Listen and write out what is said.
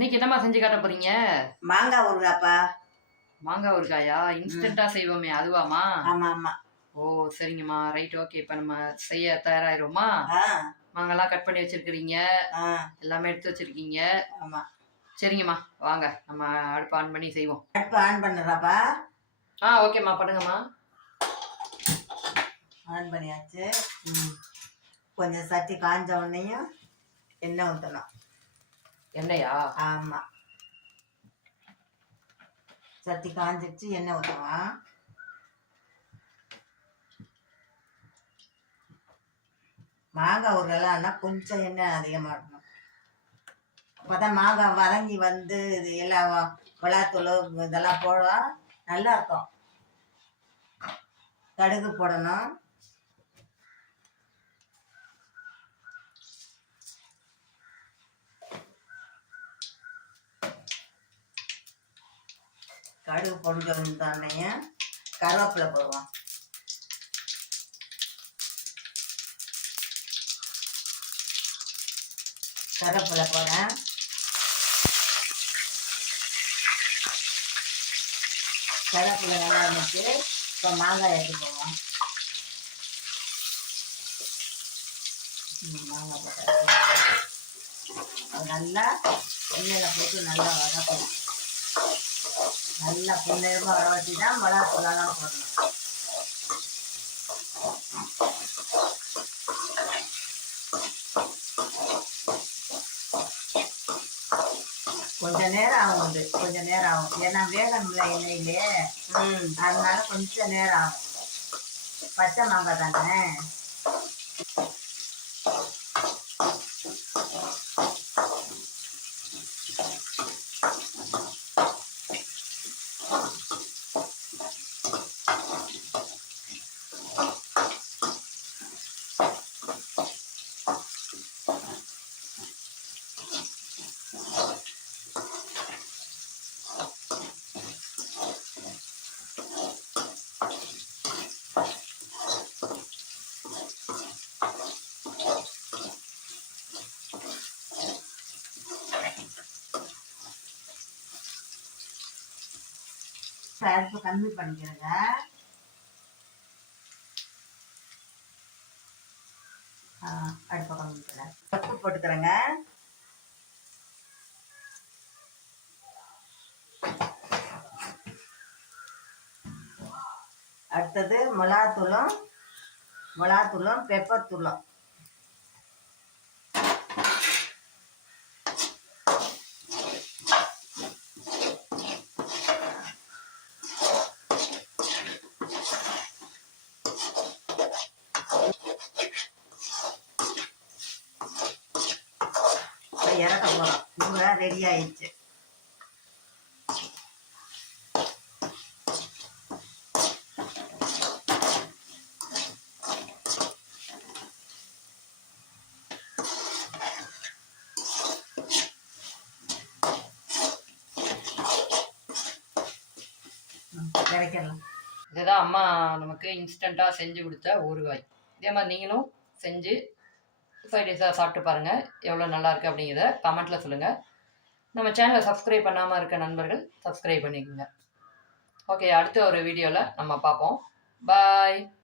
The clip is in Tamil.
இன்னைக்கு என்னம்மா செஞ்சு காட்ட போறீங்க? மாங்காய் ஊறுகாப்பா. மாங்காய் ஊறுகாயா? இன்ஸ்டன்டா செய்வோமே அதுவாமா ஆமா ஆமா ஓ சரிங்கம்மா. Right okay. இப்ப நம்ம செய்ய தயாராயிருவோமா ஆ. மாங்காய்லாம் கட் பண்ணி வச்சிருக்கிறீங்க. எல்லாமே எடுத்து வச்சிருக்கீங்க. ஆமா. சரிங்கம்மா. வாங்க நம்ம அடுப்பு ஆன் பண்ணி செய்வோம். அடுப்பு ஆன் பண்ணுறாப்பா. ஆ ஓகேம்மா. பண்ணுங்கம்மா ஆன் பண்ணியாச்சு. கொஞ்சம் சட்டி காஞ்ச உடனேயும் எண்ணெய் ஊற்றணும் எண்ணெயா? ஆமா. சட்டி காஞ்சிடுச்சு எண்ணெய் ஊற்றலாம் மாங்காய் ஊறுகாய்லாம் கொஞ்சம் எண்ணெய் அதிகமாக இருக்கணும். அப்போதான் மாங்காய் வதங்கி வந்து இது எல்லாம் விளாத்தூள் இதெல்லாம் போடுவா நல்லா இருக்கும். கடுகு போடணும். கடுகு பொடிஞ்சு வந்தோடனே கருவேப்பிலை போடுவோம். கருவேப்பிலை போடுறேன். கருவேப்பிலை நல்லா இருந்துச்சு இப்போ மாங்காய் எடுத்து போவோம் மாங்காய் போட்டாச்சு நல்லா எண்ணெயில் போட்டு நல்லா வதக்கணும். நல்லா வர வச்சு தான் மிளகா தூளெல்லாம் போடணும். கொஞ்ச நேரம் ஆகும் இது கொஞ்ச நேரம் ஆகும். ஏன்னா வேகணும்ல எண்ணெயிலே அதனால கொஞ்சம் நேரம் ஆகும். பச்சை மாங்காய் தானே? அடுப்பு கம்மி பண்ணிக்கிறேங்க. அடுப்பை கம்மி பண்ணிக்கிறேன் உப்பு போட்டுக்கிறேங்க. அடுத்தது மிளகாத்தூளும் மிளகாத்தூளும் பெப்பர் தூளும். இறக்க போகிறோம் இவங்க ரெடி ஆயிடுச்சு. இறக்கிடலாம் இதுதான் அம்மா நமக்கு இன்ஸ்டண்ட்டாக செஞ்சு கொடுத்த ஊறுகாய். இதே மாதிரி நீங்களும் செஞ்சு ஃபைவ் டேஸாக சாப்பிட்டு பாருங்கள் எவ்வளோ நல்லா இருக்குது அப்படிங்கிறத கமெண்ட்டில் சொல்லுங்கள் நம்ம சேனலை சப்ஸ்கிரைப் பண்ணாமல் இருக்க நண்பர்கள் சப்ஸ்கிரைப் பண்ணிக்கோங்க. ஓகே அடுத்த ஒரு வீடியோவில் நம்ம பார்ப்போம். பாய்